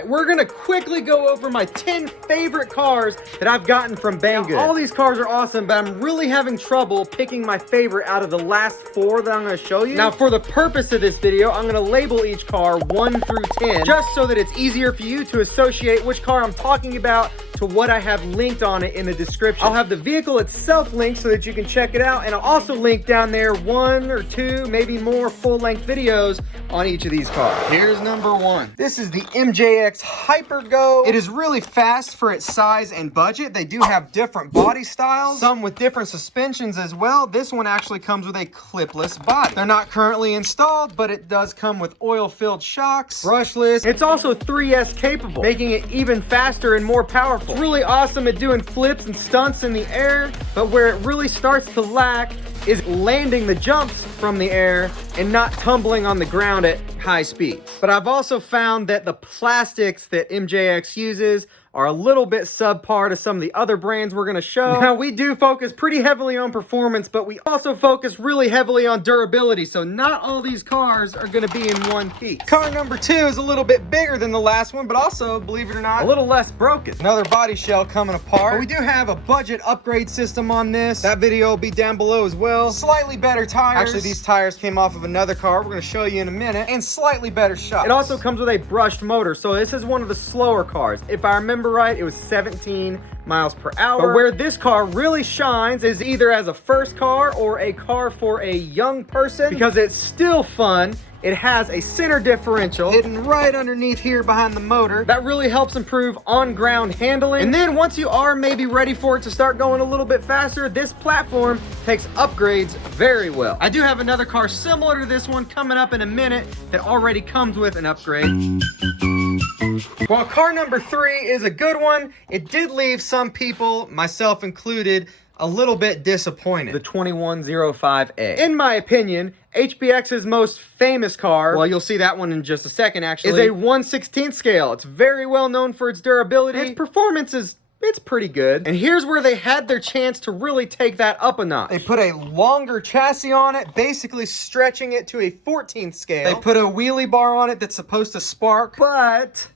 right, we're gonna quickly go over my 10 favorite cars that I've gotten from Banggood. All these cars are awesome, but I'm really having trouble picking my favorite out of the last 4 that I'm gonna show you. Now, for the purpose of this video, I'm gonna label each car 1 through 10, just so that it's easier for you to associate which car I'm talking about to what I have linked on it in the description. I'll have the vehicle itself linked so that you can check it out, and I'll also link down there 1 or 2, maybe more full-length videos on each of these cars. Here's number 1. This is the MJX Hypergo. It is really fast for its size and budget. They do have different body styles, some with different suspensions as well. This one actually comes with a clipless body. They're not currently installed, but it does come with oil-filled shocks, brushless. It's also 3S capable, making it even faster and more powerful. It's really awesome at doing flips and stunts in the air, but where it really starts to lack is landing the jumps from the air and not tumbling on the ground at high speeds. But I've also found that the plastics that MJX uses are a little bit subpar to some of the other brands we're gonna show. Now, we do focus pretty heavily on performance, but we also focus really heavily on durability, so not all these cars are gonna be in one piece. Car number 2 is a little bit bigger than the last one, but also, believe it or not, a little less broken. Another body shell coming apart. But we do have a budget upgrade system on this. That video will be down below as well. Slightly better tires. Actually, these tires came off of another car we're gonna show you in a minute, and slightly better shocks. It also comes with a brushed motor, so this is one of the slower cars. If I remember right, it was 17 miles per hour. But where this car really shines is either as a first car or a car for a young person, because it's still fun. It has a center differential hidden right underneath here behind the motor. That really helps improve on-ground handling. And then once you are maybe ready for it to start going a little bit faster, this platform takes upgrades very well. I do have another car similar to this one coming up in a minute that already comes with an upgrade. While car number 3 is a good one, it did leave some people, myself included, a little bit disappointed. The 2105A. In my opinion, HBX's most famous car, well, you'll see that one in just a second actually, is a 1/16 scale. It's very well known for its durability. Its performance is it's pretty good. And here's where they had their chance to really take that up a notch. They put a longer chassis on it, basically stretching it to a 14th scale. They put a wheelie bar on it that's supposed to spark, but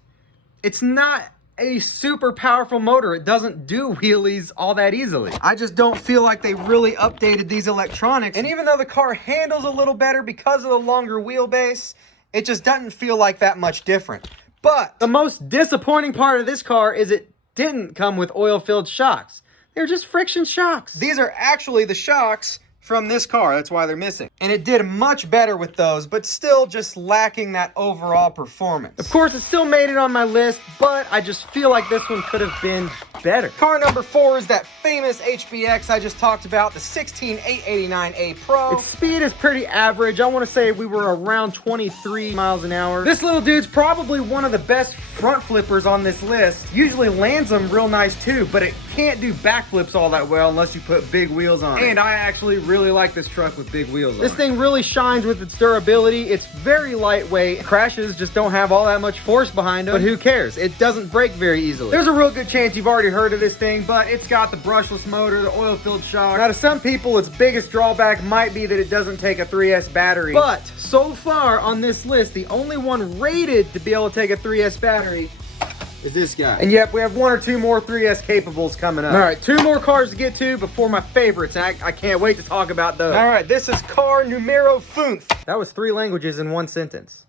it's not a super powerful motor. It doesn't do wheelies all that easily. I just don't feel like they really updated these electronics. And even though the car handles a little better because of the longer wheelbase, it just doesn't feel like that much different. But the most disappointing part of this car is it didn't come with oil-filled shocks. They're just friction shocks. These are actually the shocks from this car. That's why they're missing. And it did much better with those, but still just lacking that overall performance. Of course, it still made it on my list, but I just feel like this one could have been better. Car number 4 is that famous HBX I just talked about, the 16889A Pro. Its speed is pretty average. I want to say we were around 23 miles an hour. This little dude's probably one of the best front flippers on this list. Usually lands them real nice too, but it can't do backflips all that well unless you put big wheels on it. And I actually really like this truck with big wheels on it. This thing really shines with its durability. It's very lightweight. Crashes just don't have all that much force behind them, but who cares? It doesn't break very easily. There's a real good chance you've already heard of this thing, but it's got the brushless motor, the oil-filled shock. Now, to some people, its biggest drawback might be that it doesn't take a 3S battery. But so far on this list, the only one rated to be able to take a 3S battery is this guy. And yep, we have 1 or 2 more 3S capables coming up. All right, 2 more cars to get to before my favorites. I can't wait to talk about those. All right, this is car numero 5. That was 3 languages in 1 sentence.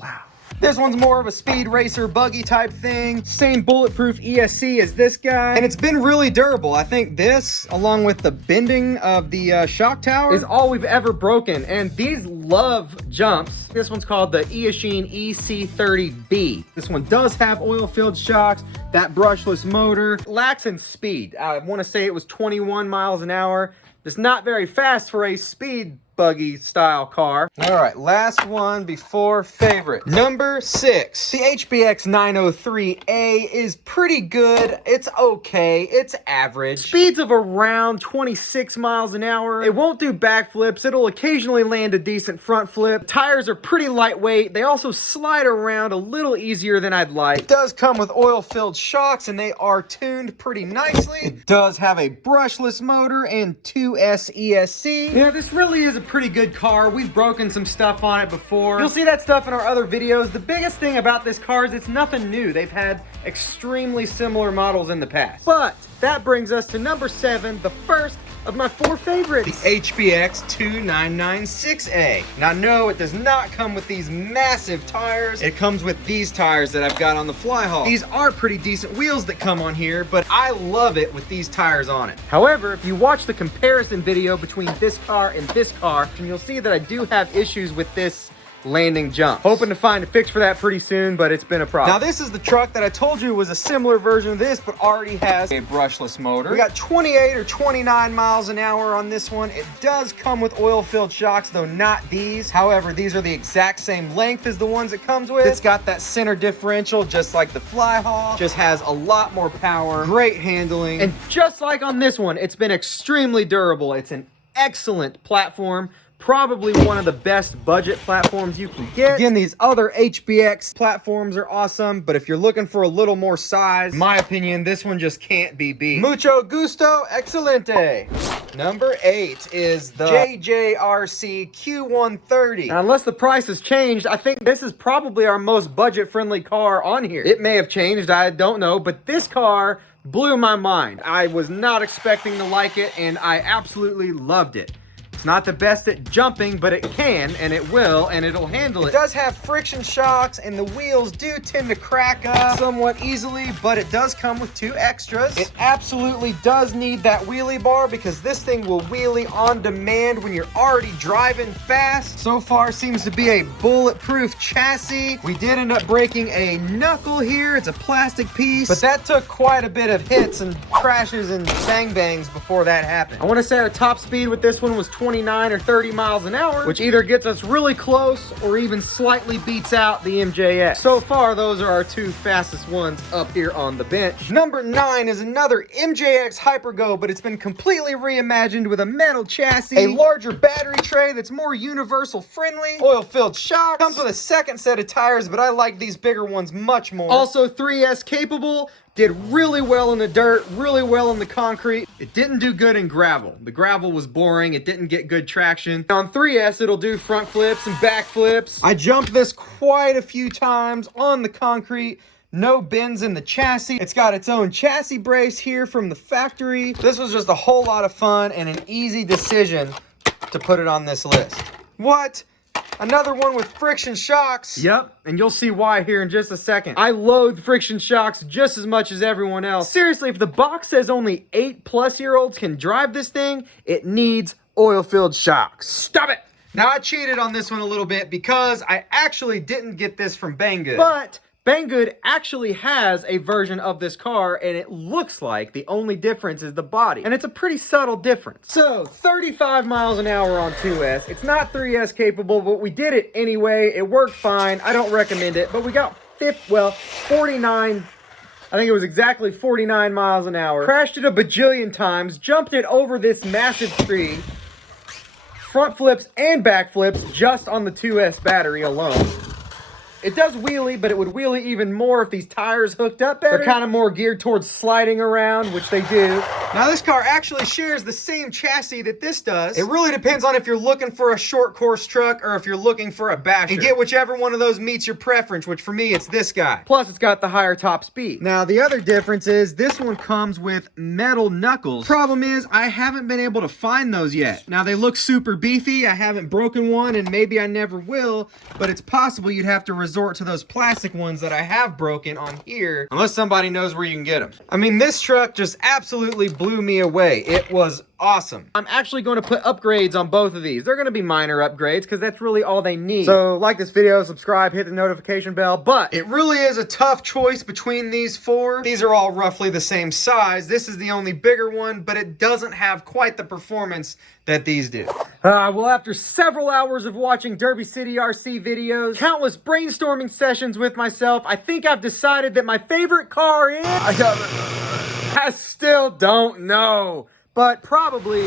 Wow. This one's more of a speed racer buggy type thing. Same bulletproof ESC as this guy. And it's been really durable. I think this, along with the bending of the shock tower, is all we've ever broken. And these love jumps. This one's called the Eachine EC30 B. This one does have oil-filled shocks, that brushless motor. Lacks in speed. I want to say it was 21 miles an hour. It's not very fast for a speed buggy style car. All right, last one before favorite. Number 6. The HBX 903A is pretty good. It's okay. It's average. Speeds of around 26 miles an hour. It won't do backflips. It'll occasionally land a decent front flip. Tires are pretty lightweight. They also slide around a little easier than I'd like. It does come with oil-filled shocks, and they are tuned pretty nicely. It does have a brushless motor and 2S ESC. Yeah, this really is a pretty good car. We've broken some stuff on it before. You'll see that stuff in our other videos. The biggest thing about this car is it's nothing new. They've had extremely similar models in the past. But that brings us to number 7, the first of my 4 favorites. The HBX 2996A. Now no, it does not come with these massive tires. It comes with these tires that I've got on the Flyhal. These are pretty decent wheels that come on here, but I love it with these tires on it. However, if you watch the comparison video between this car and this car, you'll see that I do have issues with this landing jump. Hoping to find a fix for that pretty soon, but it's been a problem. Now this is the truck that I told you was a similar version of this, but already has a brushless motor. We got 28 or 29 miles an hour on this one. It does come with oil-filled shocks, though not these. However, these are the exact same length as the ones it comes with. It's got that center differential, just like the Flyhal. Just has a lot more power, great handling. And just like on this one, it's been extremely durable. It's an excellent platform. Probably one of the best budget platforms you can get. Again, these other HBX platforms are awesome, but if you're looking for a little more size, in my opinion, this one just can't be beat. Mucho gusto, excelente. Number 8 is the JJRC Q130. Now, unless the price has changed, I think this is probably our most budget-friendly car on here. It may have changed, I don't know, but this car blew my mind. I was not expecting to like it, and I absolutely loved it. It's not the best at jumping, but it can, and it will, and it'll handle it. It does have friction shocks, and the wheels do tend to crack up somewhat easily, but it does come with 2 extras. It absolutely does need that wheelie bar because this thing will wheelie on demand when you're already driving fast. So far, seems to be a bulletproof chassis. We did end up breaking a knuckle here. It's a plastic piece, but that took quite a bit of hits and crashes and bang bangs before that happened. I want to say our top speed with this one was 29 or 30 miles an hour, which either gets us really close or even slightly beats out the MJX. So far, those are our 2 fastest ones up here on the bench. Number 9 is another MJX Hypergo, but it's been completely reimagined with a metal chassis, a larger battery tray that's more universal friendly, oil-filled shocks, comes with a second set of tires, but I like these bigger ones much more. Also 3S capable. Did really well in the dirt, really well in the concrete. It didn't do good in gravel. The gravel was boring. It didn't get good traction. On 3S, it'll do front flips and back flips. I jumped this quite a few times on the concrete. No bends in the chassis. It's got its own chassis brace here from the factory. This was just a whole lot of fun and an easy decision to put it on this list. What? Another one with friction shocks. Yep, and you'll see why here in just a second. I loathe friction shocks just as much as everyone else. Seriously, if the box says only 8+-year-olds can drive this thing, it needs oil-filled shocks. Stop it! Now, I cheated on this one a little bit because I actually didn't get this from Banggood. But Banggood actually has a version of this car, and it looks like the only difference is the body. And it's a pretty subtle difference. So, 35 miles an hour on 2S. It's not 3S capable, but we did it anyway. It worked fine. I don't recommend it, but we got 49... I think it was exactly 49 miles an hour. Crashed it a bajillion times, jumped it over this massive tree. Front flips and back flips just on the 2S battery alone. It does wheelie, but it would wheelie even more if these tires hooked up better. They're kind of more geared towards sliding around, which they do. Now, this car actually shares the same chassis that this does. It really depends on if you're looking for a short course truck or if you're looking for a basher. And get whichever one of those meets your preference, which for me, it's this guy. Plus, it's got the higher top speed. Now, the other difference is this one comes with metal knuckles. Problem is, I haven't been able to find those yet. Now, they look super beefy. I haven't broken one, and maybe I never will, but it's possible you'd have to resort to those plastic ones that I have broken on here, unless somebody knows where you can get them. I mean, this truck just absolutely blew me away. It was awesome. I'm actually going to put upgrades on both of these. They're going to be minor upgrades because that's really all they need. So like this video, subscribe, hit the notification bell, but it really is a tough choice between these 4. These are all roughly the same size. This is the only bigger one, but it doesn't have quite the performance that these do. Well, after several hours of watching Derby City RC videos, countless brainstorming sessions with myself, I think I've decided that my favorite car is... I still don't know. But probably